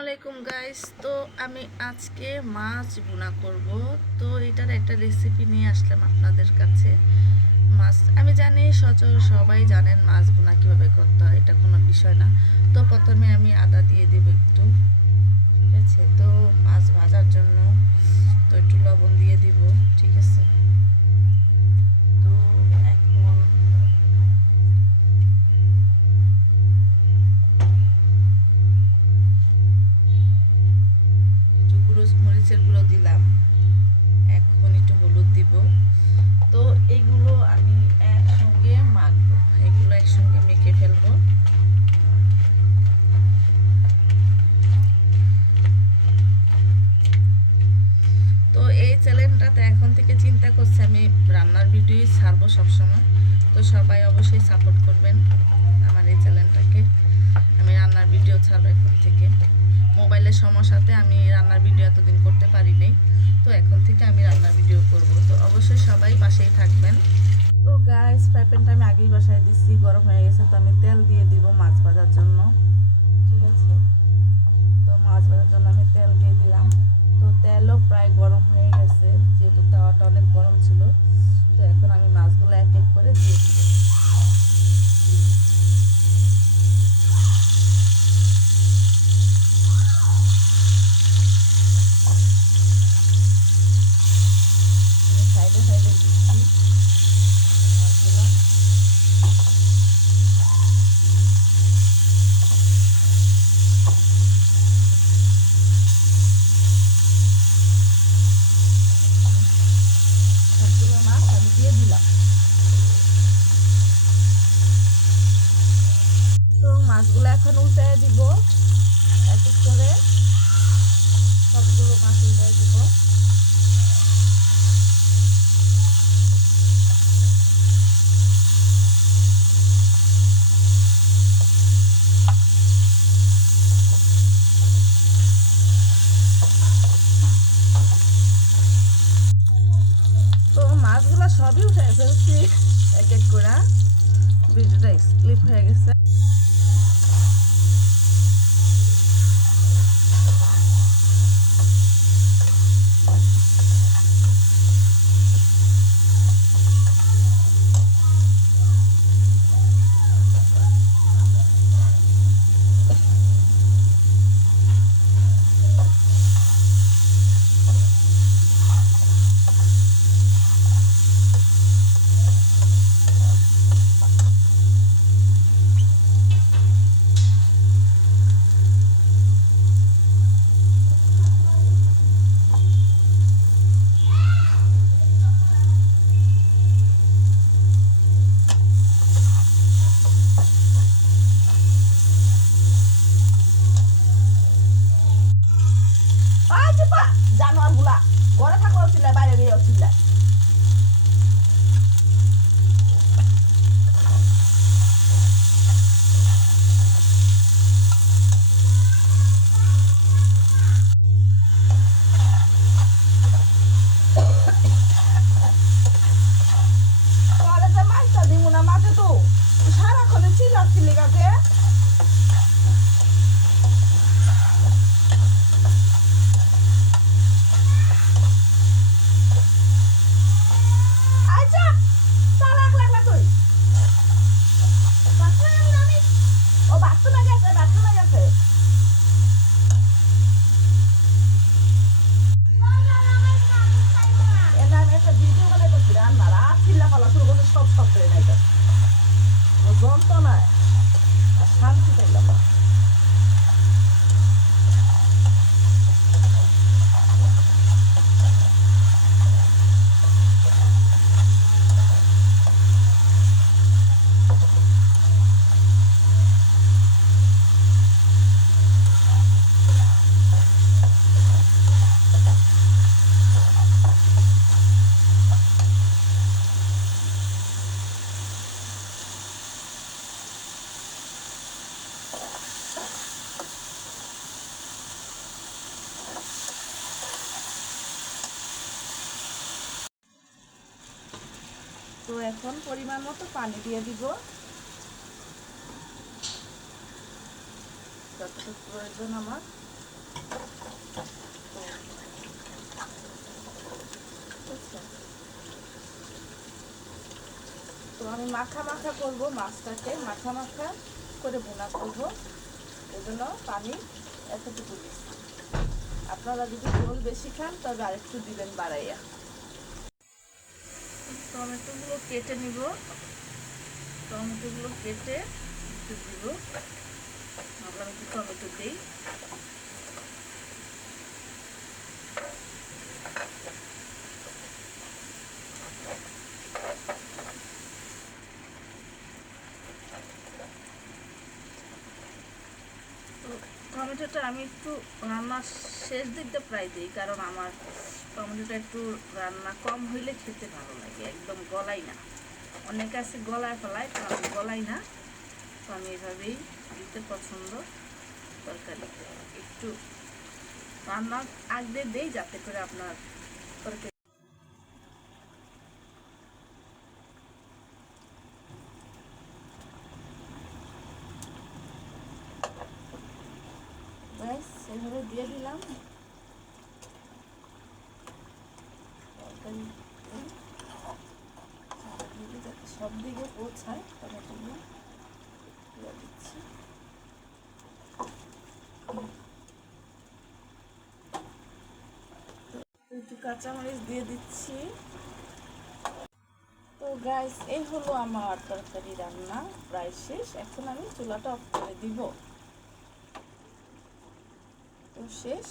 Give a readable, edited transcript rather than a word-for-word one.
আলাইকুম গাইস। তো আমি আজকে মাছ ভুনা করব। তো এটার একটা রেসিপি নিয়ে আসলাম আপনাদের কাছে। মাছ আমি জানি সচরাচর সবাই জানেন মাছ ভুনা কীভাবে করতে হয়, এটা কোনো বিষয় না। তো প্রথমে আমি আদা দিয়ে দেব একটু, ঠিক আছে। তো মাছ ভাজার জন্য তো একটু লবণ দিয়ে দিব, ঠিক আছে। তো এখন একটু মরিচের গুঁড়ো দিলাম, এখন একটু হলুদ দিব। তো এগুলো আমি একসঙ্গে মাখবো, এগুলো একসঙ্গে মেখে ফেলবো। তো এই চ্যানেলটাতে এখন থেকে চিন্তা করছি আমি রান্নার ভিডিওই ছাড়বো সবসময়। তো সবাই অবশ্যই সাপোর্ট করবেন আমার এই চ্যানেলটাকে। আমি রান্নার ভিডিও ছাড়বো এখন থেকে। মোবাইলের সমস্যাতে আমি রান্নার ভিডিও এতদিন করতে পারিনি, তো এখন থেকে আমি রান্নার ভিডিও করব। তো অবশ্যই সবাই পাশেই থাকবেন। তো গাইস, ফ্রাই প্যানটা আমি আগেই বসায় দিচ্ছি, গরম হয়ে গেছে। তো আমি তেল দিয়ে দিব মাছ ভাজার জন্য, ঠিক আছে। তো মাছ ভাজার জন্য আমি তেল দিয়ে দিলাম। তো তেলও প্রায় গরম হয়ে গেছে, যেহেতু তাওয়াটা অনেক গরম ছিল। তো এখন আমি মাছগুলো এক এক করে দিয়ে দিব। সাইডে সাইডে দিচ্ছি মাছগুলো। সবগুলো মাছ আমি দিয়ে দিলাম। তো মাছগুলো এখন উল্টায় দিব, এক এক করে সবগুলো মাছ উল্টায় দিব। তো মাছগুলো সবই উঠে ফেলছি এক এক করে। ভিডিওটা স্লিপ হয়ে গেছে। জানোয়ার গুলা ঘরে থাকলেও ছিল, বাইরে গিয়েও ছিল। কলেজে মাছটা দিব না, মাঝে তো সারাক্ষণে চিল্লাচ্ছিলি কাছে। আচ্ছা চালাক লাগলা তুই। ও বাথরুমে গেছে, বাথরুমে গেছে। এটা আমি একটা ভিডিও বানাই করছি রান্নার, আর চিল্লা পালা শুরু করছে সব শব্দ নাই, যন্ত্রণায় আর শান্তি পাইলাম না। তো এখন পরিমাণ মতো পানি দিয়ে দিব, যতটুকু প্রয়োজন আমার। তো আমি মাখা মাখা করবো, মাছটাকে মাখা মাখা করে ভুনা করবো, এই জন্য পানি এতটুকু দিচ্ছি। আপনারা যদি ঝোল বেশি খান তবে আরেকটু দিবেন বাড়াইয়া। টমেটোগুলো কেটে নিব, টমেটোগুলো কেটে একটু দিব, ভাবলাম একটু টমেটো দিই। টমেটোটা আমি একটু রান্নার শেষ দিকটা প্রায় দিই, কারণ আমার টমেটোটা একটু রান্না কম হইলে খেতে ভালো লাগে, একদম গলাই না। অনেকে আছে গলায় ফেলায়, তো আমি গলাই না, তো আমি এভাবেই দিতে পছন্দ। তরকারিতে একটু রান্নার আগে দেই, যাতে করে আপনার তরকারি ব্যাস এভাবে দিয়ে দিলাম। তরকারি যাতে সব দিকে পৌঁছায় টমেটোগুলো দিয়ে দিচ্ছি। একটু কাঁচামরিচ দিয়ে দিচ্ছি। তো গাইস, এই হলো আমার তরকারি রান্না প্রায় শেষ। এখন আমি চুলাটা অফ করে দিব। তো শেষ।